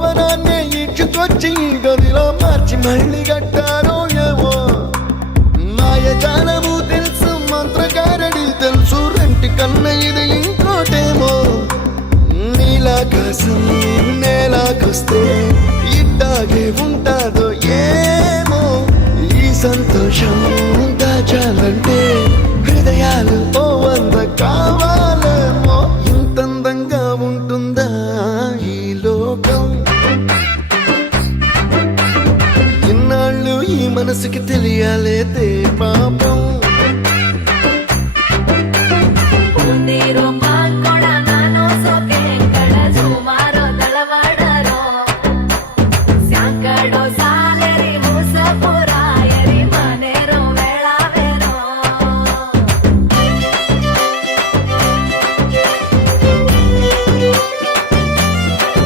భవనాన్ని ఇచ్చుకొచ్చి గదిలో మార్చి మళ్ళీ కట్టారో ఏమో మాయజాలము తెలుసు మంత్రగారడి తెలుసు రెంటి కన్న ఇది ఇంకోటేమో నీలాకాశం నేలాకొస్తే ఇట్టాగే ఉంటాదో ఏమో ఈ సంతోషం దాచాలంటే హృదయాలు ఓ వంద కావాలేమో ఇంతందంగా ఉంటుందా ఈ లోకం ఇన్నాళ్ళు ఈ మనసుకి తెలియాలే